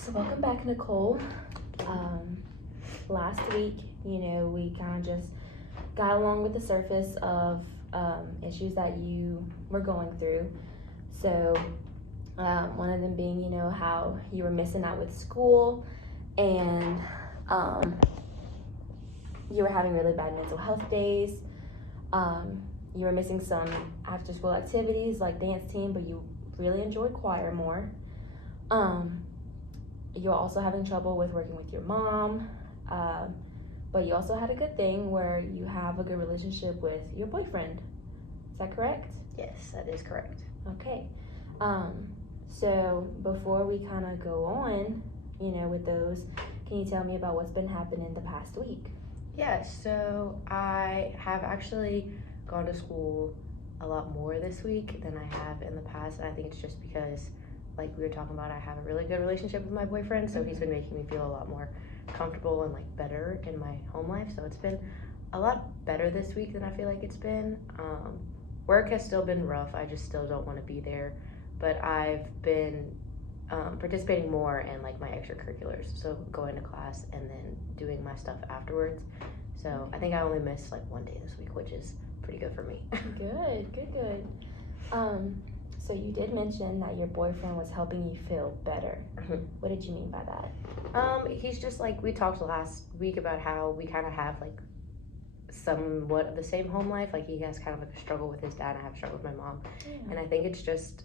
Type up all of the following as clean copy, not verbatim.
So welcome back, Nicole. Last week, we kind of just got along with the surface of issues that you were going through. So one of them being, how you were missing out with school, and you were having really bad mental health days. You were missing some after-school activities like dance team, but you really enjoyed choir more. You're also having trouble with working with your mom, but you also had a good thing where you have a good relationship with your boyfriend. Is that correct? Yes, that is correct. Okay. So before we kind of go on, with those, can you tell me about what's been happening the past week? Yeah, so I have actually gone to school a lot more this week than I have in the past, and I think it's just because, like we were talking about, I have a really good relationship with my boyfriend, so he's been making me feel a lot more comfortable and like better in my home life. So it's been a lot better this week than I feel like it's been. Work has still been rough. I just still don't want to be there, but I've been participating more in like my extracurriculars, so going to class and then doing my stuff afterwards. So I think I only missed like one day this week, which is pretty good for me. Good. So you did mention that your boyfriend was helping you feel better. What did you mean by that? He's just like, we talked last week about how we kind of have like somewhat of the same home life. Like he has kind of like a struggle with his dad, I have a struggle with my mom. And I think it's just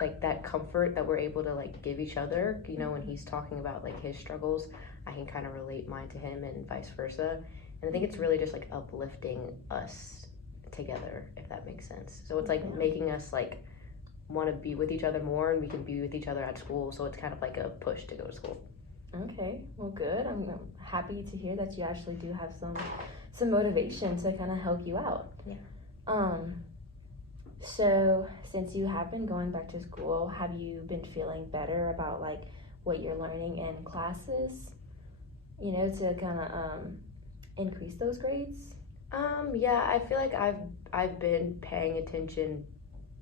like that comfort that we're able to like give each other, when he's talking about like his struggles, I can kind of relate mine to him and vice versa. And I think it's really just like uplifting us together, if that makes sense. So it's like making us like want to be with each other more, and we can be with each other at school, so it's kind of like a push to go to school. Okay, well, good. I'm happy to hear that you actually do have some motivation to kind of help you out. Yeah. So since you have been going back to school, have you been feeling better about like what you're learning in classes, to kind of increase those grades? Yeah, I feel like I've been paying attention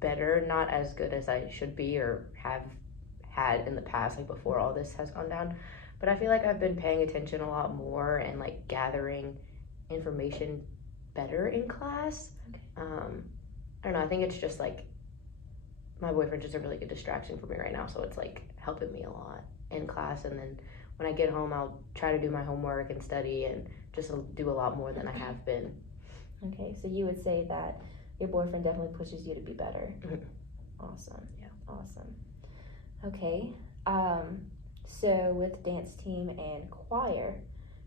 better, not as good as I should be or have had in the past, like before all this has gone down. But I feel like I've been paying attention a lot more and like gathering information better in class. Okay. I don't know, I think it's just like my boyfriend's just a really good distraction for me right now, so it's like helping me a lot in class. And then when I get home, I'll try to do my homework and study and just do a lot more than I have been. Okay, so you would say that your boyfriend definitely pushes you to be better. Awesome. Yeah. Awesome. Okay. So with dance team and choir,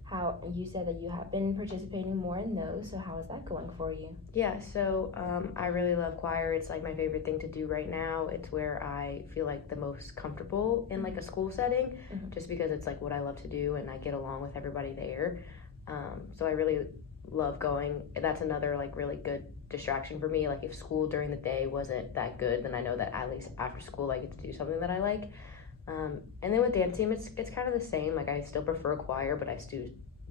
how you said that you have been participating more in those, so how is that going for you? Yeah, so I really love choir. It's like my favorite thing to do right now. It's where I feel like the most comfortable in like a school setting, just because it's like what I love to do and I get along with everybody there. So I really love going. That's another like really good distraction for me. Like if school during the day wasn't that good, then I know that at least after school I get to do something that I like. And then with dance team, it's kind of the same. Like I still prefer choir, but I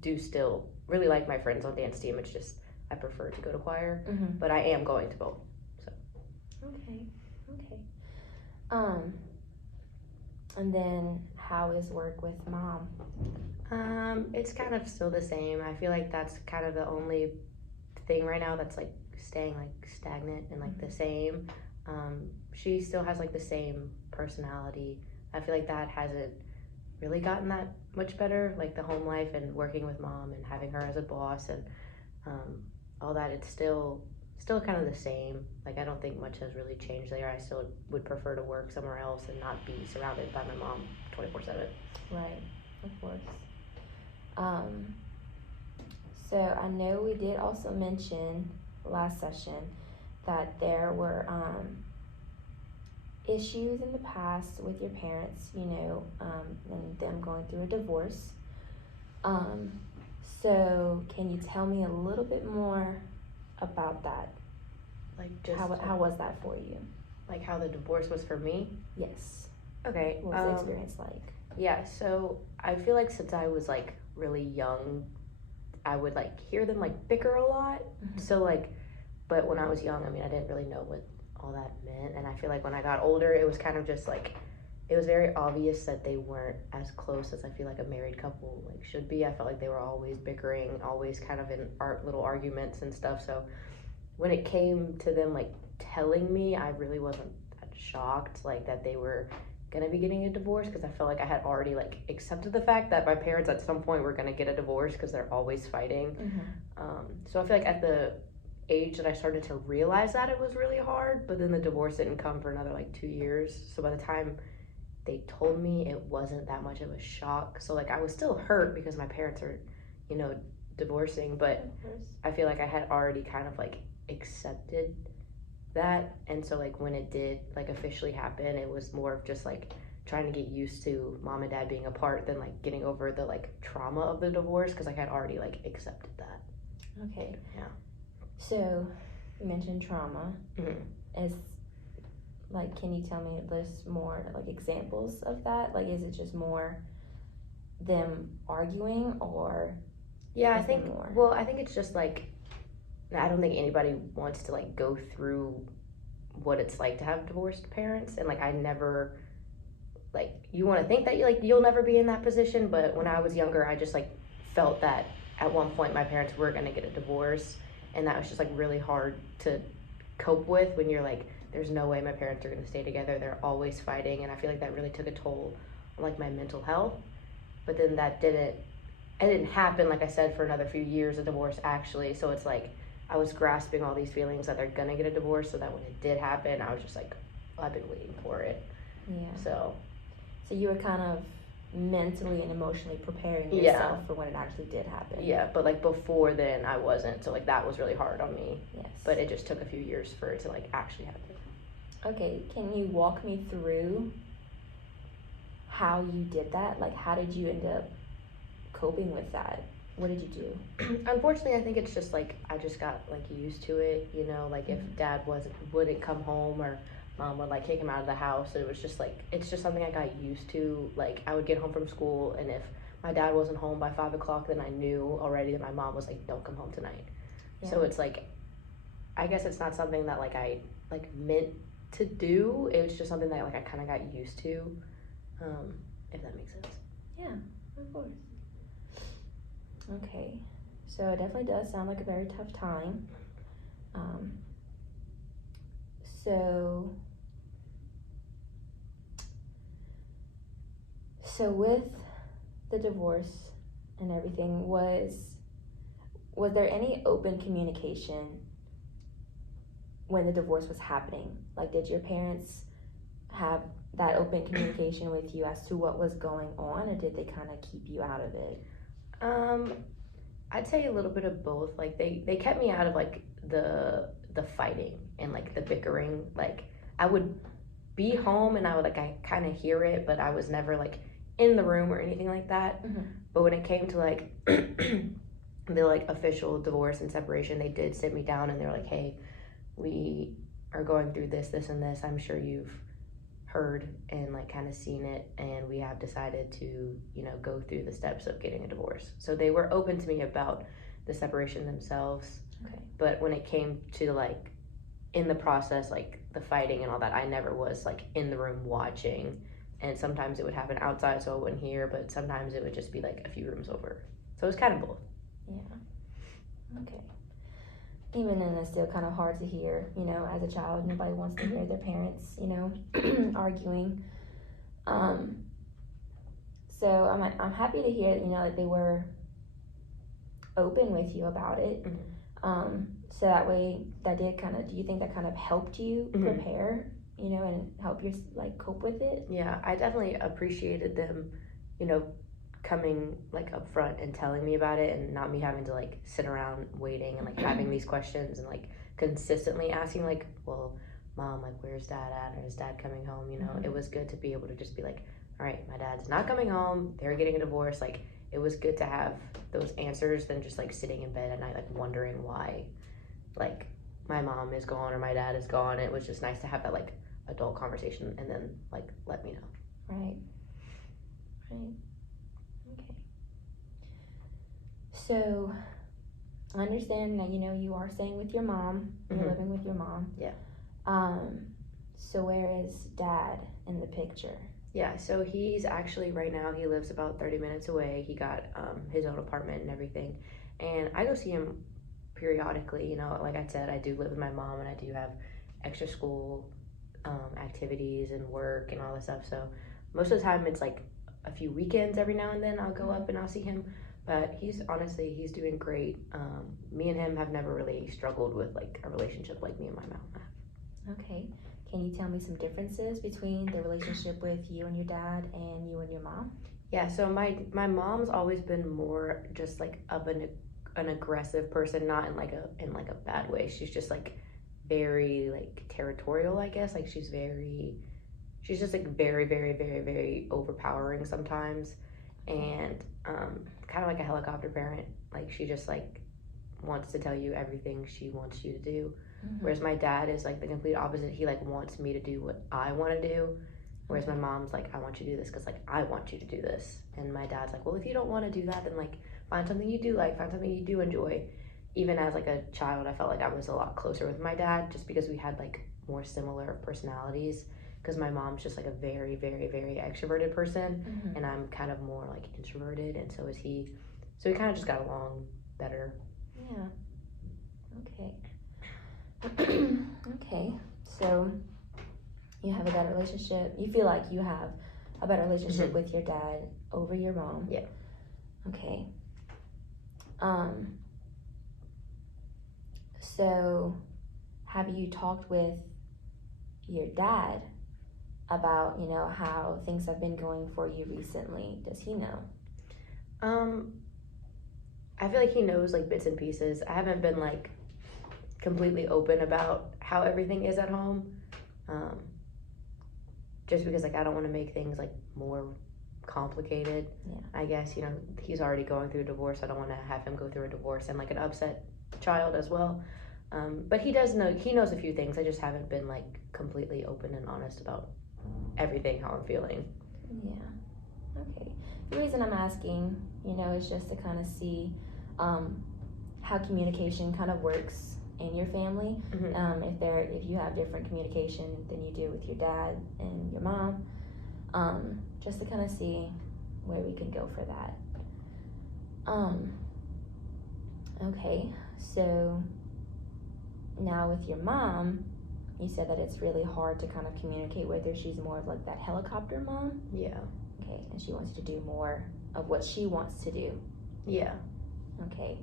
do still really like my friends on dance team. It's just I prefer to go to choir, but I am going to both. So. Okay. And then how is work with mom? It's kind of still the same. I feel like that's kind of the only thing right now that's like staying like stagnant and like the same. She still has like the same personality. I feel like that hasn't really gotten that much better, like the home life and working with mom and having her as a boss and all that. It's still kind of the same. Like I don't think much has really changed there. I still would prefer to work somewhere else and not be surrounded by my mom 24/7. Right, of course. So I know we did also mention last session that there were issues in the past with your parents, and them going through a divorce. So can you tell me a little bit more about that? Like just how was that for you? Like how the divorce was for me? Yes. Okay. What was the experience like? Yeah, so I feel like since I was like really young, I would like hear them like bicker a lot. So like, but when I was young, I mean, I didn't really know what all that meant. And I feel like when I got older, it was kind of just like, it was very obvious that they weren't as close as I feel like a married couple like should be. I felt like they were always bickering, always kind of in little arguments and stuff. So when it came to them like telling me, I really wasn't that shocked like that they were gonna be getting a divorce, because I felt like I had already like accepted the fact that my parents at some point were gonna get a divorce because they're always fighting. So I feel like at the age that I started to realize that, it was really hard, but then the divorce didn't come for another like 2 years. So by the time they told me, it wasn't that much of a shock. So like I was still hurt because my parents are, you know, divorcing, but I feel like I had already kind of like accepted that. And so like when it did like officially happen, it was more of just like trying to get used to mom and dad being apart than like getting over the like trauma of the divorce, because like I'd already like accepted that. Okay. Yeah. So you mentioned trauma. Is like, can you tell me list more like examples of that? Like, is it just more them arguing, or Yeah, I is there think more? well, I think it's just like, I don't think anybody wants to like go through what it's like to have divorced parents, and like I never, like, you want to think that you'll never be in that position, but when I was younger, I just like felt that at one point my parents were going to get a divorce, and that was just like really hard to cope with when you're like, there's no way my parents are going to stay together, they're always fighting. And I feel like that really took a toll on like my mental health. But then it didn't happen, like I said, for another few years, a divorce actually. So it's like I was grasping all these feelings that they're gonna get a divorce, so that when it did happen, I was just like, oh, I've been waiting for it. Yeah. So you were kind of mentally and emotionally preparing yourself for when it actually did happen. Yeah, but like before then I wasn't, so like that was really hard on me. Yes. But it just took a few years for it to like actually happen. Okay, can you walk me through how you did that? Like, how did you end up coping with that? What did you do? Unfortunately, I think it's just like I just got like used to it, you know, like if dad wouldn't come home, or mom would like kick him out of the house, it was just like, it's just something I got used to. Like I would get home from school, and if my dad wasn't home by 5 o'clock, then I knew already that my mom was like, don't come home tonight. Yeah. So it's like, I guess it's not something that like I like meant to do. It was just something that like I kind of got used to, if that makes sense. Yeah, of course. Okay, so it definitely does sound like a very tough time. So with the divorce and everything, was there any open communication when the divorce was happening? Like, did your parents have that open communication with you as to what was going on, or did they kind of keep you out of it? I'd say a little bit of both. Like they kept me out of like the fighting and like the bickering. Like I would be home and I kind of hear it, but I was never like in the room or anything like that. But when it came to like the like official divorce and separation, they did sit me down and they're like, hey, we are going through this and this. I'm sure you've heard and like kind of seen it, and we have decided to, you know, go through the steps of getting a divorce. So they were open to me about the separation themselves. Okay. But when it came to like in the process, like the fighting and all that, I never was like in the room watching. And sometimes it would happen outside, so I wouldn't hear, but sometimes it would just be like a few rooms over. So it was kind of both. Yeah. Okay. Even then, it's still kind of hard to hear, you know, as a child. Nobody wants to hear their parents, you know, arguing. So I'm happy to hear, you know, that they were open with you about it. So that way, do you think that kind of helped you prepare, you know, and help you like cope with it? Yeah, I definitely appreciated them, you know, coming like up front and telling me about it, and not me having to like sit around waiting and like having these questions and like consistently asking like, well, mom, like where's dad at, or is dad coming home, you know. It was good to be able to just be like, all right, my dad's not coming home, they're getting a divorce. Like it was good to have those answers than just like sitting in bed at night like wondering why like my mom is gone or my dad is gone. It was just nice to have that like adult conversation and then like let me know. Right. Okay. So I understand that, you know, you are staying with your mom. You're living with your mom. Yeah. So where is dad in the picture? Yeah, so he's actually right now he lives about 30 minutes away. He got his own apartment and everything. And I go see him periodically, you know, like I said, I do live with my mom and I do have extra school activities and work and all this stuff. So most of the time it's like a few weekends every now and then I'll go up and I'll see him. But he's doing great. Me and him have never really struggled with like a relationship like me and my mom have. Okay. Can you tell me some differences between the relationship with you and your dad and you and your mom? Yeah, so my mom's always been more just like of an aggressive person, not in like a bad way. She's just like very like territorial, I guess. Like she's just like very very very very overpowering sometimes, and kind of like a helicopter parent. Like she just like wants to tell you everything she wants you to do. Whereas my dad is like the complete opposite. He like wants me to do what I want to do. Whereas my mom's like, I want you to do this because like I want you to do this. And my dad's like, well, if you don't want to do that, then like find something you do like, find something you do enjoy. Even as like a child, I felt like I was a lot closer with my dad just because we had like more similar personalities. Because my mom's just like a very, very, very extroverted person, and I'm kind of more like introverted, and so is he. So we kind of just got along better. Yeah. Okay. Okay. So you have a better relationship. You feel like you have a better relationship with your dad over your mom. Yeah. Okay. So have you talked with your dad about, you know, how things have been going for you recently? Does he know? I feel like he knows like bits and pieces. I haven't been like completely open about how everything is at home. Just because like I don't want to make things like more complicated. Yeah. I guess, you know, he's already going through a divorce. I don't want to have him go through a divorce and like an upset child as well. But he does know, he knows a few things. I just haven't been like completely open and honest about everything, how I'm feeling. Yeah. Okay. The reason I'm asking, you know, is just to kind of see how communication kind of works in your family. If you have different communication than you do with your dad and your mom, just to kind of see where we can go for that. Okay, so now with your mom, you said that it's really hard to kind of communicate with her. She's more of like that helicopter mom. Yeah. Okay, and she wants you to do more of what she wants to do. Yeah. Okay.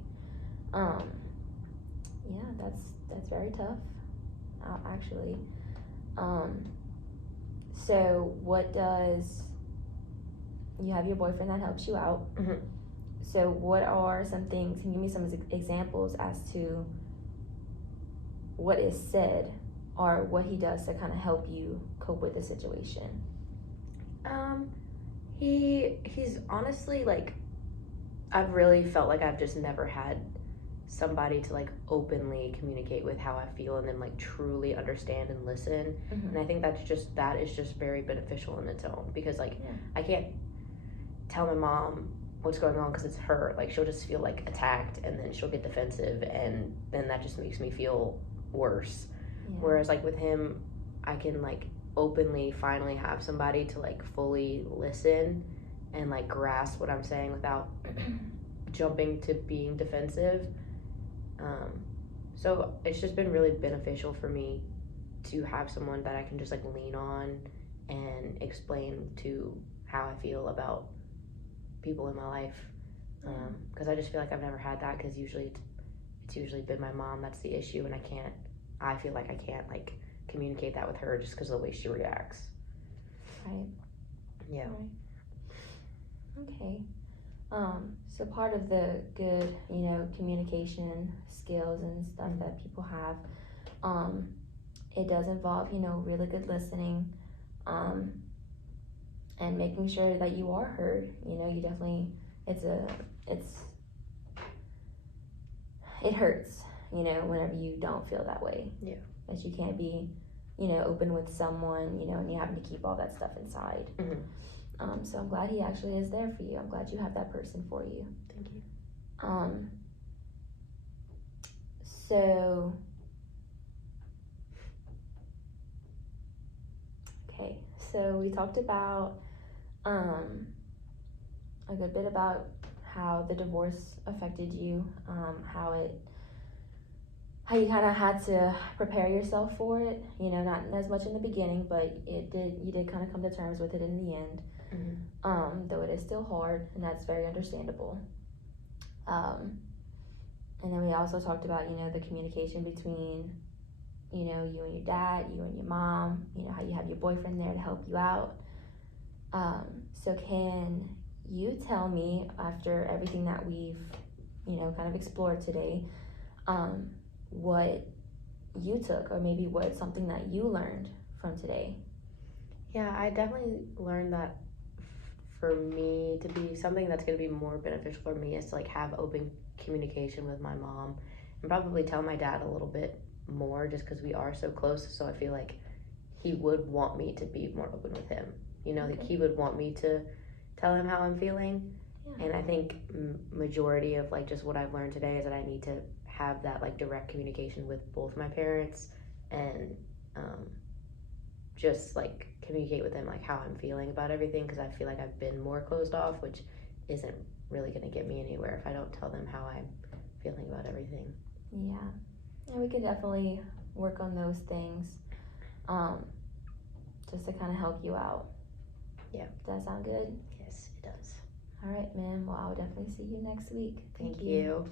Yeah, that's very tough, actually. So what does, you have your boyfriend that helps you out. So what are some things, can you give me some examples as to what is said or what he does to kind of help you cope with the situation? He's honestly like, I've really felt like I've just never had somebody to like openly communicate with how I feel and then like truly understand and listen. And I think that is just very beneficial in its own, because like I can't tell my mom what's going on because it's her. Like she'll just feel like attacked and then she'll get defensive and then that just makes me feel worse. Whereas like with him, I can like openly finally have somebody to like fully listen and like grasp what I'm saying without jumping to being defensive. So it's just been really beneficial for me to have someone that I can just like lean on and explain to how I feel about people in my life. Because I just feel like I've never had that, because it's usually been my mom that's the issue, and I feel like I can't like communicate that with her just because of the way she reacts. Right. Yeah. Right. Okay. So part of the good, you know, communication skills and stuff that people have, it does involve, you know, really good listening, and making sure that you are heard. You know, you definitely, it hurts, you know, whenever you don't feel that way. Yeah. That you can't be, you know, open with someone, you know, and you having to keep all that stuff inside. So I'm glad he actually is there for you. I'm glad you have that person for you. Thank you. So, okay, So we talked about a good bit about how the divorce affected you, how you kind of had to prepare yourself for it. You know, not as much in the beginning, but you did kind of come to terms with it in the end. Though it is still hard, and that's very understandable. And then we also talked about, you know, the communication between, you know, you and your dad, you and your mom, you know, how you have your boyfriend there to help you out. So can you tell me, after everything that we've, you know, kind of explored today, what you took, or maybe what something that you learned from today? Yeah, I definitely learned that for me to be something that's going to be more beneficial for me is to like have open communication with my mom, and probably tell my dad a little bit more, just because we are so close. So I feel like he would want me to be more open with him. You know, like he would want me to tell him how I'm feeling. Yeah. And I think majority of like just what I've learned today is that I need to have that like direct communication with both my parents, and just like communicate with them like how I'm feeling about everything, because I feel like I've been more closed off, which isn't really going to get me anywhere if I don't tell them how I'm feeling about everything. Yeah, and we could definitely work on those things, just to kind of help you out. Yeah. Does that sound good? Yes, it does. All right, ma'am. Well, I'll definitely see you next week. Thank you.